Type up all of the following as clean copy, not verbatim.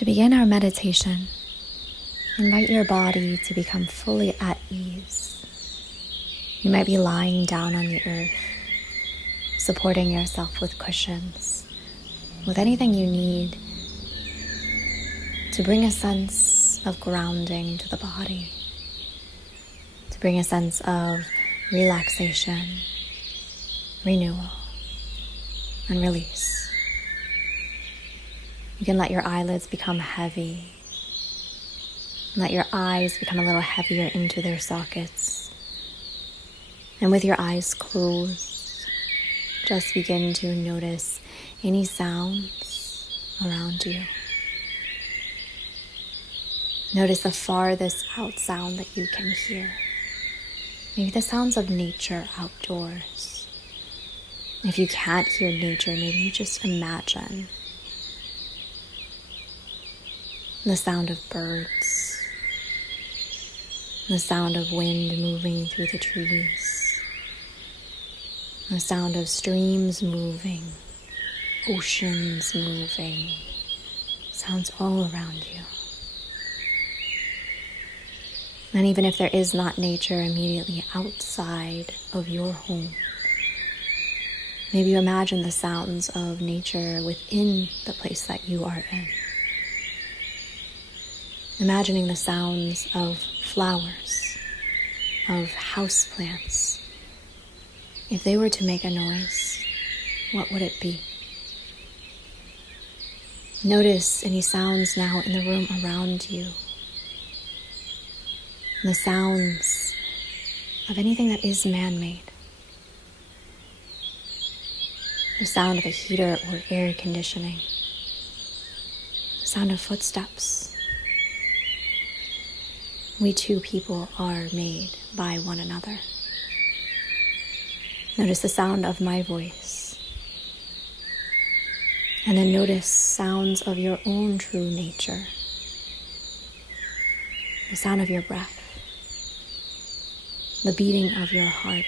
To begin our meditation, invite your body to become fully at ease. You might be lying down on the earth, supporting yourself with cushions, with anything you need to bring a sense of grounding to the body, to bring a sense of relaxation, renewal, and release. You can let your eyelids become heavy. Let your eyes become a little heavier into their sockets. And with your eyes closed, just begin to notice any sounds around you. Notice the farthest out sound that you can hear. Maybe the sounds of nature outdoors. If you can't hear nature, maybe you just imagine the sound of birds, the sound of wind moving through the trees, the sound of streams moving, oceans moving, sounds all around you. And even if there is not nature immediately outside of your home, maybe you imagine the sounds of nature within the place that you are in. Imagining the sounds of flowers, of houseplants. If they were to make a noise, what would it be? Notice any sounds now in the room around you. The sounds of anything that is man-made. The sound of a heater or air conditioning. The sound of footsteps. We two people are made by one another. Notice the sound of my voice. And then notice sounds of your own true nature. The sound of your breath. The beating of your heart.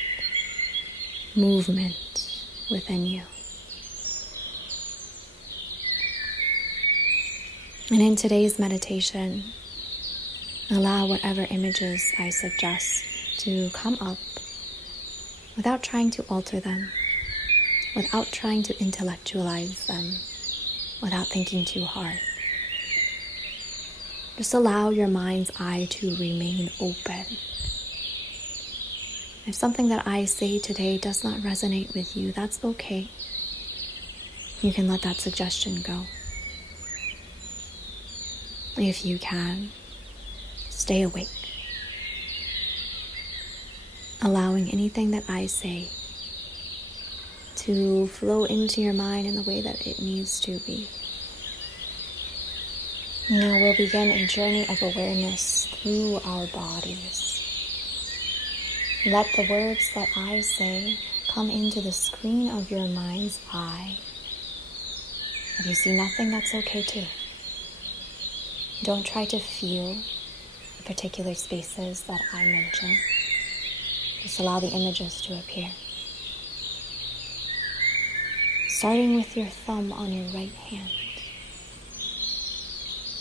Movement within you. And in today's meditation, allow whatever images I suggest to come up without trying to alter them, without trying to intellectualize them, without thinking too hard. Just allow your mind's eye to remain open. If something that I say today does not resonate with you, that's okay. You can let that suggestion go. If you can, stay awake, allowing anything that I say to flow into your mind in the way that it needs to be. Now we'll begin a journey of awareness through our bodies. Let the words that I say come into the screen of your mind's eye. If you see nothing, that's okay too. Don't try to feel the particular spaces that I mention. Just allow the images to appear. Starting with your thumb on your right hand,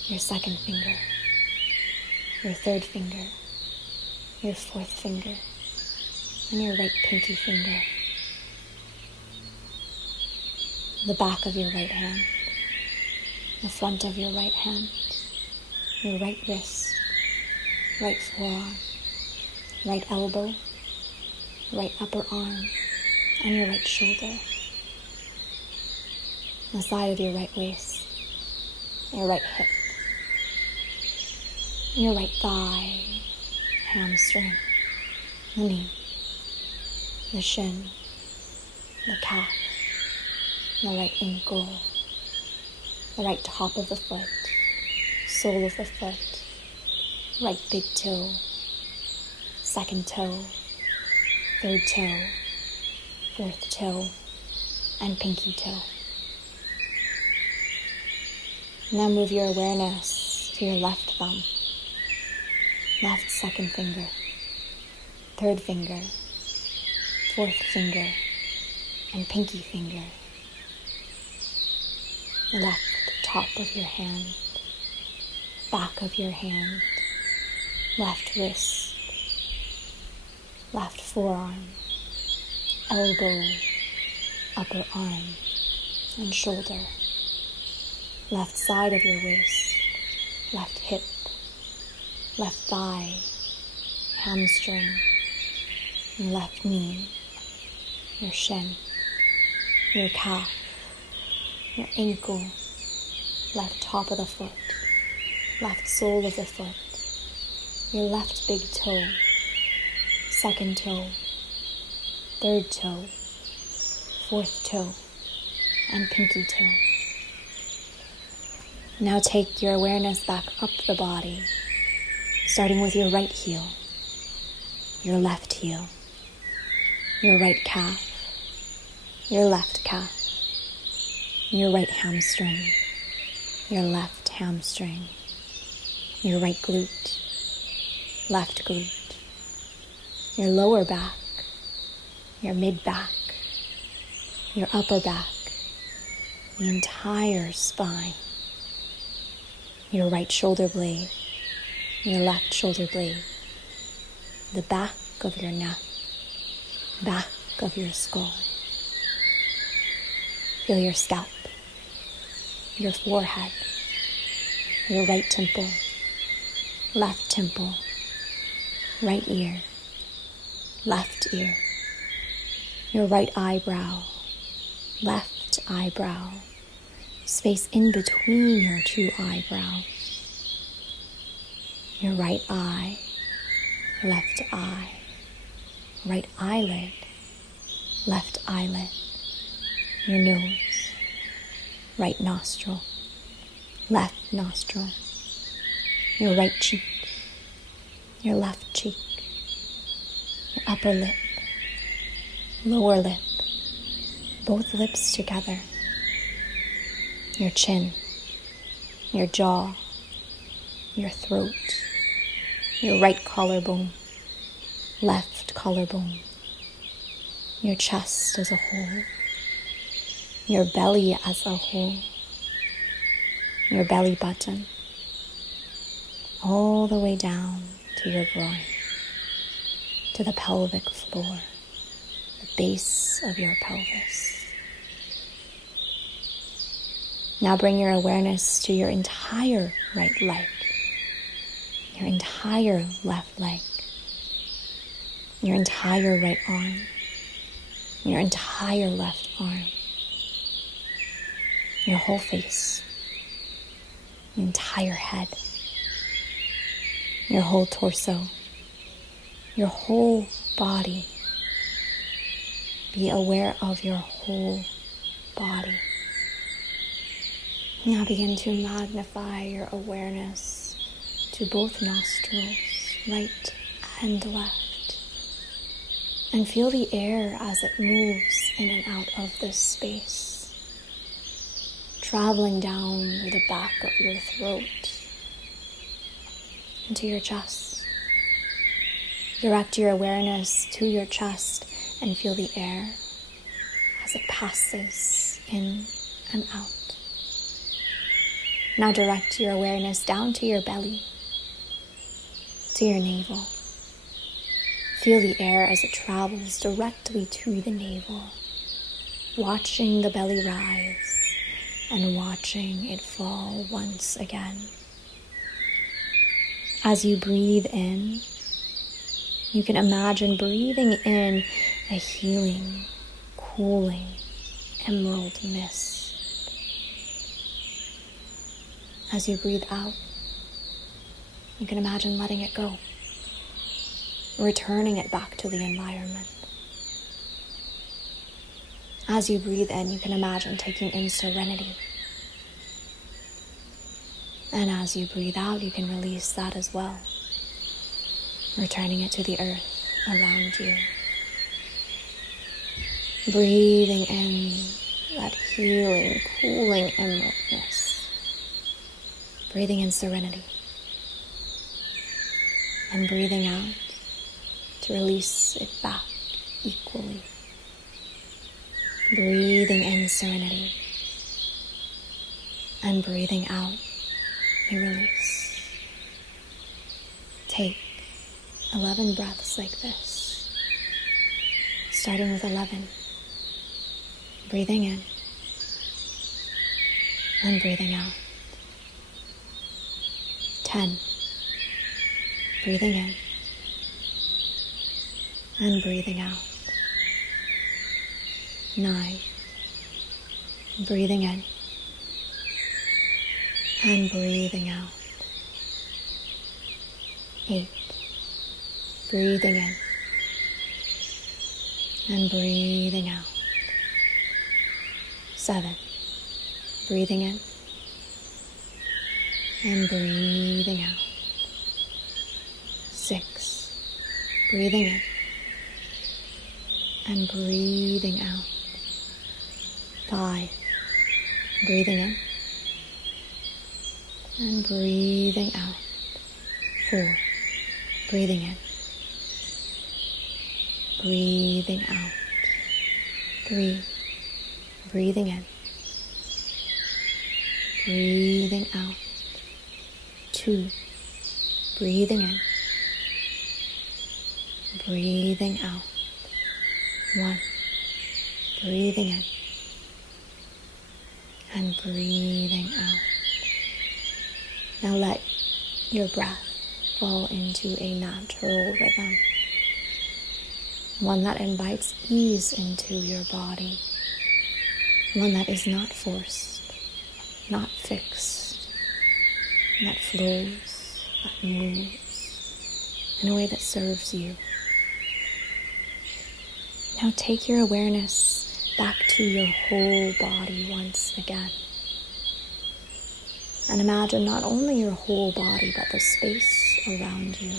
your second finger, your third finger, your fourth finger, and your right pinky finger. The back of your right hand, the front of your right hand, your right wrist, right forearm, right elbow, right upper arm, and your right shoulder. The side of your right waist, your right hip, your right thigh, hamstring, the knee, the shin, the calf, the right ankle, the right top of the foot, sole of the foot, right big toe, second toe, third toe, fourth toe, and pinky toe. Now move your awareness to your left thumb, left second finger, third finger, fourth finger, and pinky finger. The left top of your hand, back of your hand, left wrist, left forearm, elbow, upper arm, and shoulder, left side of your waist, left hip, left thigh, hamstring, your left knee, your shin, your calf, your ankle, left top of the foot, left sole of the foot, your left big toe, second toe, third toe, fourth toe, and pinky toe. Now take your awareness back up the body, starting with your right heel, your left heel, your right calf, your left calf, your right hamstring, your left hamstring, your right glute, left glute, your lower back, your mid back, your upper back, the entire spine, your right shoulder blade, your left shoulder blade, the back of your neck, back of your skull. Feel your scalp, your forehead, your right temple, left temple, right ear, left ear, your right eyebrow, left eyebrow, space in between your two eyebrows, your right eye, left eye, right eyelid, left eyelid, your nose, right nostril, left nostril, your right cheek, your left cheek, your upper lip, lower lip, both lips together, your chin, your jaw, your throat, your right collarbone, left collarbone, your chest as a whole, your belly as a whole, your belly button, all the way down to your groin, to the pelvic floor, the base of your pelvis. Now bring your awareness to your entire right leg, your entire left leg, your entire right arm, your entire left arm, your whole face, your entire head, your whole torso, your whole body. Be aware of your whole body. Now begin to magnify your awareness to both nostrils, right and left. And feel the air as it moves in and out of this space, traveling down the back of your throat into your chest. Direct your awareness to your chest and feel the air as it passes in and out. Now direct your awareness down to your belly, to your navel. Feel the air as it travels directly to the navel, watching the belly rise and watching it fall once again. As you breathe in, you can imagine breathing in a healing, cooling, emerald mist. As you breathe out, you can imagine letting it go, returning it back to the environment. As you breathe in, you can imagine taking in serenity. And as you breathe out, you can release that as well, returning it to the earth around you. Breathing in that healing, cooling emeraldness. Breathing in serenity. And breathing out to release it back equally. Breathing in serenity. And breathing out, you release. Take 11 breaths like this, starting with 11, breathing in and breathing out. 10, breathing in and breathing out. 9, breathing in and breathing out. 8, breathing in and breathing out. 7, breathing in and breathing out. 6, breathing in and breathing out. 5, breathing in and breathing out. 4, breathing in, breathing out. 3, breathing in, breathing out. 2, breathing in, breathing out. 1, breathing in and breathing out. Now let your breath fall into a natural rhythm, one that invites ease into your body, one that is not forced, not fixed, that flows, that moves in a way that serves you. Now take your awareness back to your whole body once again. And imagine not only your whole body, but the space around you.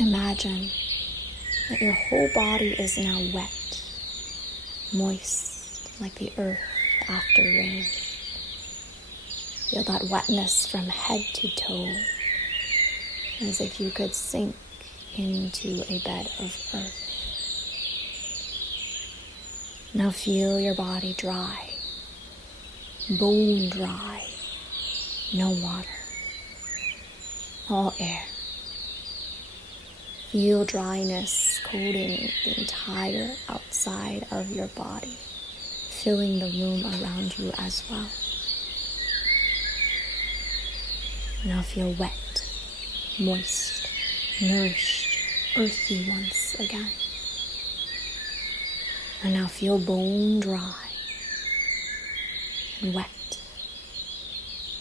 Imagine that your whole body is now wet, moist, like the earth after rain. Feel that wetness from head to toe, as if you could sink into a bed of earth. Now feel your body dry, bone dry, no water, all air. Feel dryness coating the entire outside of your body, filling the room around you as well. Now feel wet, moist, nourished, earthy once again. And now feel bone dry and wet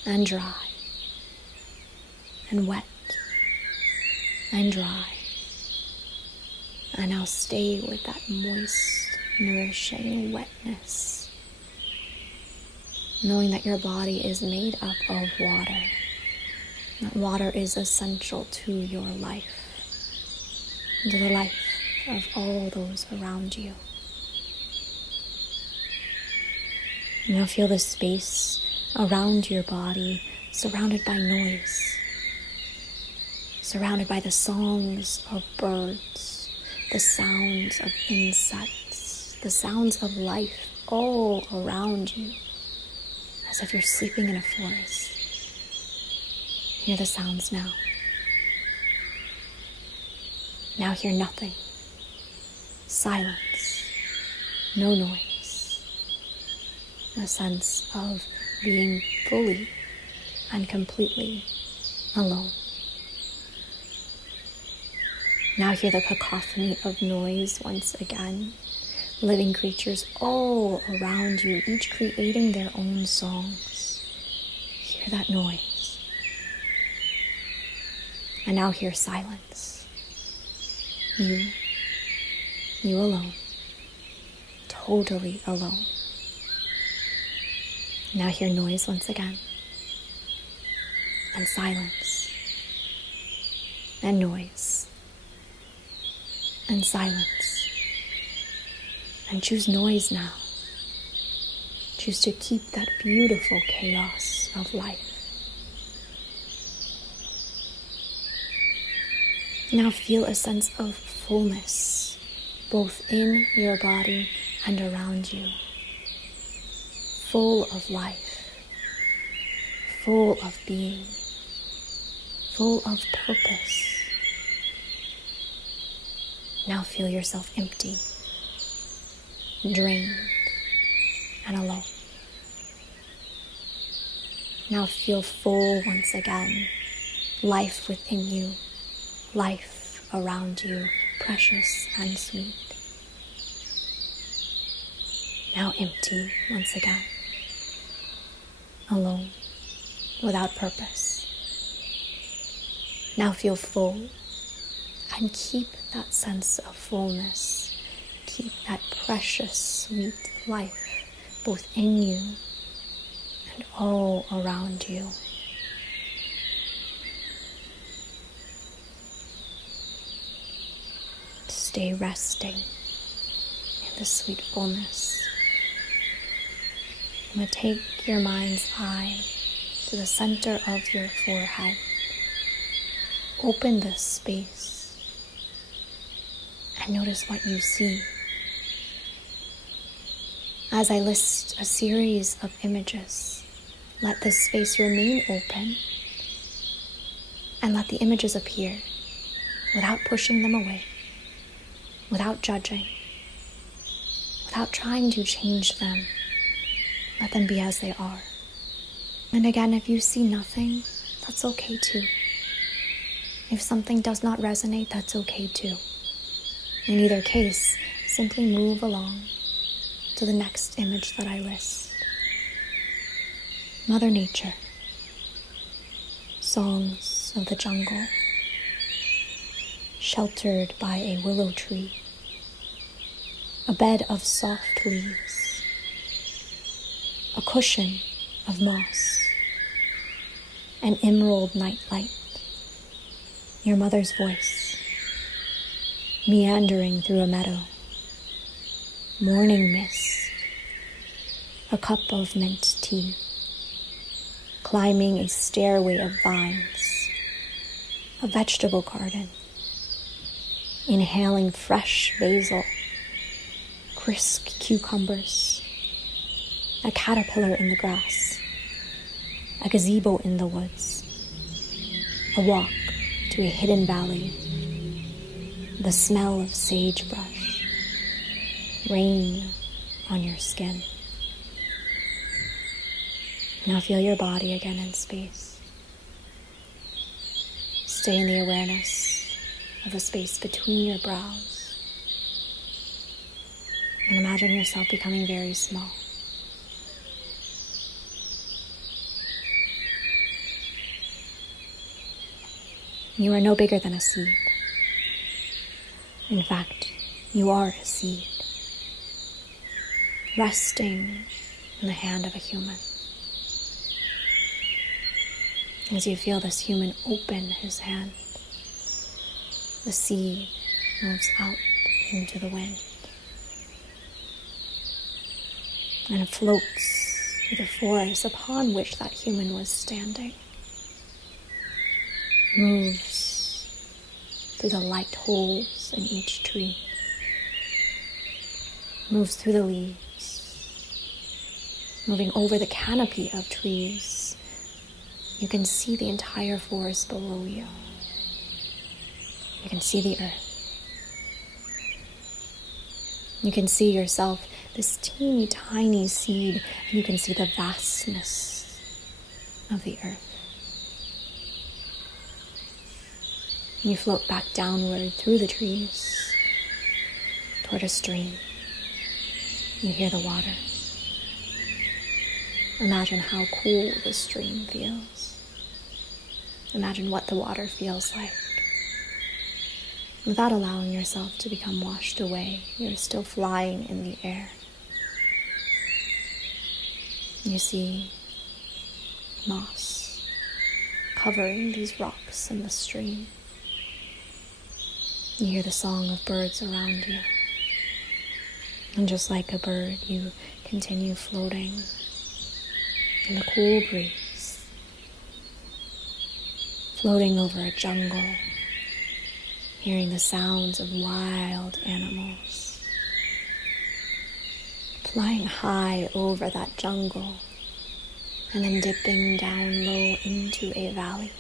and dry and wet and dry. And now stay with that moist, nourishing wetness, knowing that your body is made up of water. That water is essential to your life, and to the life of all those around you. Now feel the space around your body surrounded by noise, surrounded by the songs of birds, the sounds of insects, the sounds of life all around you, as if you're sleeping in a forest. Hear the sounds now. Now hear nothing. Silence. No noise. A sense of being fully and completely alone. Now hear the cacophony of noise once again. Living creatures all around you, each creating their own songs. Hear that noise. And now hear silence. You alone. Totally alone. Now hear noise once again, and silence, and noise, and silence, and choose noise now. Choose to keep that beautiful chaos of life. Now feel a sense of fullness, both in your body and around you. Full of life, full of being, full of purpose. Now feel yourself empty, drained, and alone. Now feel full once again, life within you, life around you, precious and sweet. Now empty once again, alone, without purpose. Now feel full, and keep that sense of fullness. Keep that precious, sweet life both in you and all around you. Stay resting in the sweet fullness. I'm going to take your mind's eye to the center of your forehead. Open this space and notice what you see. As I list a series of images, let this space remain open and let the images appear without pushing them away, without judging, without trying to change them. Let them be as they are. And again, if you see nothing, that's okay too. If something does not resonate, that's okay too. In either case, simply move along to the next image that I list. Mother Nature, songs of the jungle, sheltered by a willow tree, a bed of soft leaves, a cushion of moss, an emerald nightlight, your mother's voice, meandering through a meadow, morning mist, a cup of mint tea, climbing a stairway of vines, a vegetable garden, inhaling fresh basil, crisp cucumbers, a caterpillar in the grass, a gazebo in the woods, a walk to a hidden valley, the smell of sagebrush, rain on your skin. Now feel your body again in space. Stay in the awareness of the space between your brows. And imagine yourself becoming very small. You are no bigger than a seed. In fact, you are a seed, resting in the hand of a human. As you feel this human open his hand, the seed moves out into the wind, and it floats through the forest upon which that human was standing, moves through the light holes in each tree, moves through the leaves, moving over the canopy of trees. You can see the entire forest below you. You can see the earth. You can see yourself, this teeny tiny seed, and you can see the vastness of the earth. You float back downward through the trees toward a stream. You hear the water. Imagine how cool the stream feels. Imagine what the water feels like. Without allowing yourself to become washed away, you're still flying in the air. You see moss covering these rocks in the stream. You hear the song of birds around you. And just like a bird, you continue floating in the cool breeze, floating over a jungle, hearing the sounds of wild animals, flying high over that jungle, and then dipping down low into a valley,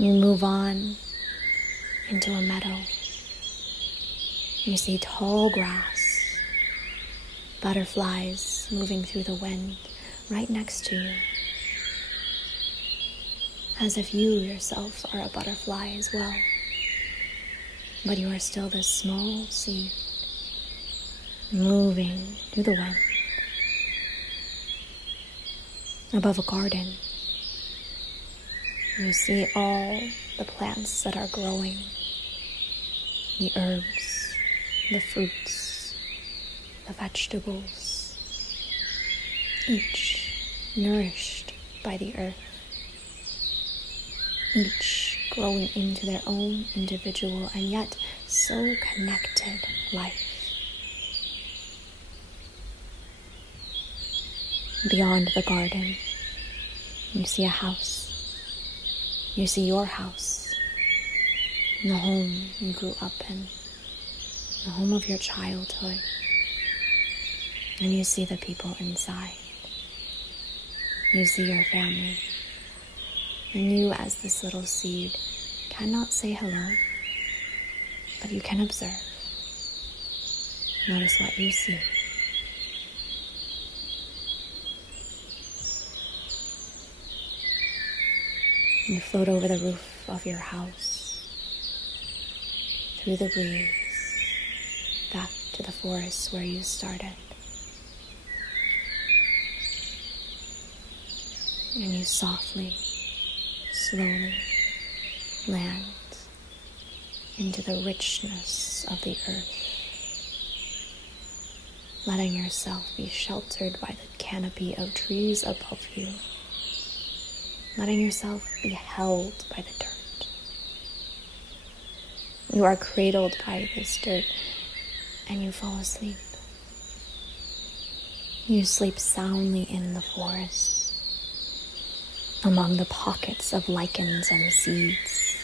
You move on into a meadow. You see tall grass, butterflies moving through the wind right next to you, as if you yourself are a butterfly as well. But you are still this small seed, moving through the wind, above a garden. You see all the plants that are growing, the herbs, the fruits, the vegetables, each nourished by the earth, each growing into their own individual and yet so connected life. Beyond the garden, you see a house. You see your house, the home you grew up in, the home of your childhood, and you see the people inside. You see your family, and you as this little seed cannot say hello, but you can observe. Notice what you see. You float over the roof of your house, through the breeze, back to the forest where you started. And you softly, slowly land into the richness of the earth, letting yourself be sheltered by the canopy of trees above you, letting yourself be held by the dirt. You are cradled by this dirt and you fall asleep. You sleep soundly in the forest, among the pockets of lichens and seeds,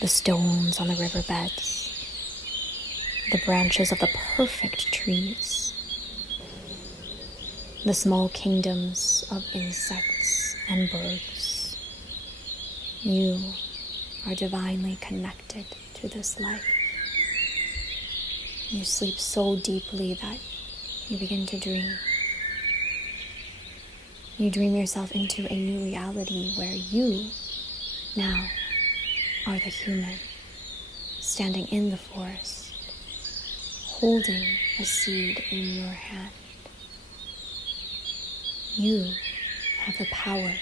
the stones on the riverbeds, the branches of the perfect trees, the small kingdoms of insects and birds. You are divinely connected to this life. You sleep so deeply that you begin to dream. You dream yourself into a new reality where you now are the human, standing in the forest, holding a seed in your hand. You have the power,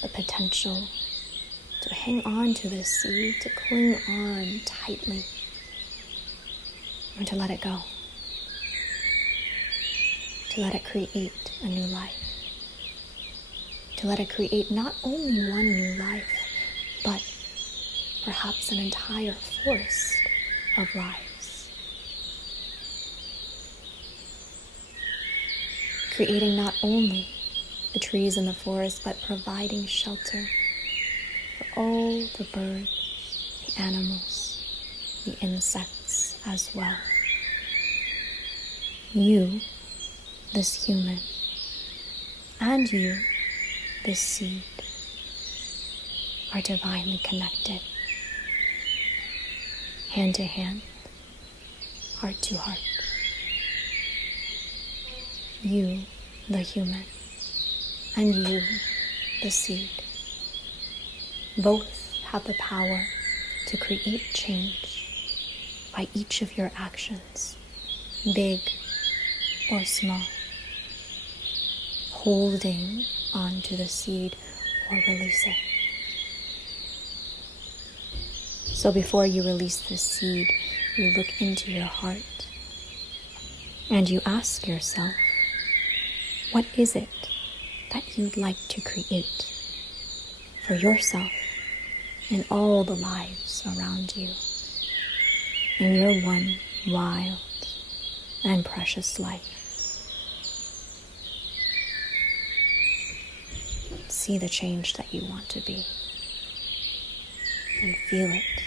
the potential to hang on to this seed, to cling on tightly, or to let it go, to let it create a new life, to let it create not only one new life, but perhaps an entire forest of lives, creating not only the trees in the forest, but providing shelter for all the birds, the animals, the insects as well. You, this human, and you, this seed, are divinely connected, hand to hand, heart to heart. You, the human, and you, the seed, both have the power to create change by each of your actions, big or small, holding onto the seed or releasing. So before you release this seed, you look into your heart and you ask yourself, what is it that you'd like to create for yourself and all the lives around you in your one wild and precious life? See the change that you want to be and feel it,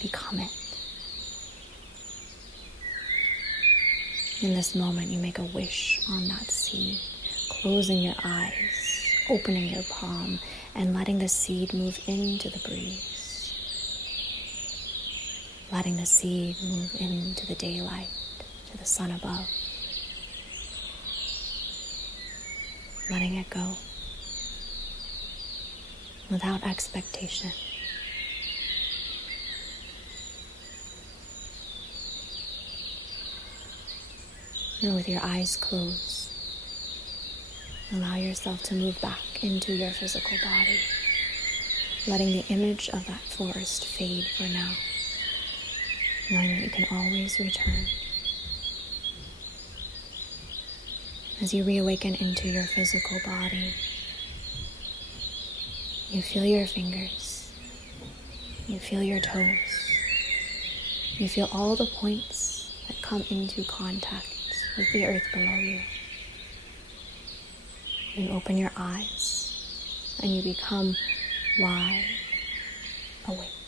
become it. In this moment, you make a wish on that seed, closing your eyes, opening your palm and letting the seed move into the breeze. Letting the seed move into the daylight, to the sun above. Letting it go without expectation. And with your eyes closed, allow yourself to move back into your physical body, letting the image of that forest fade for now, knowing that you can always return. As you reawaken into your physical body, you feel your fingers, you feel your toes, you feel all the points that come into contact with the earth below you. You open your eyes and you become wide awake.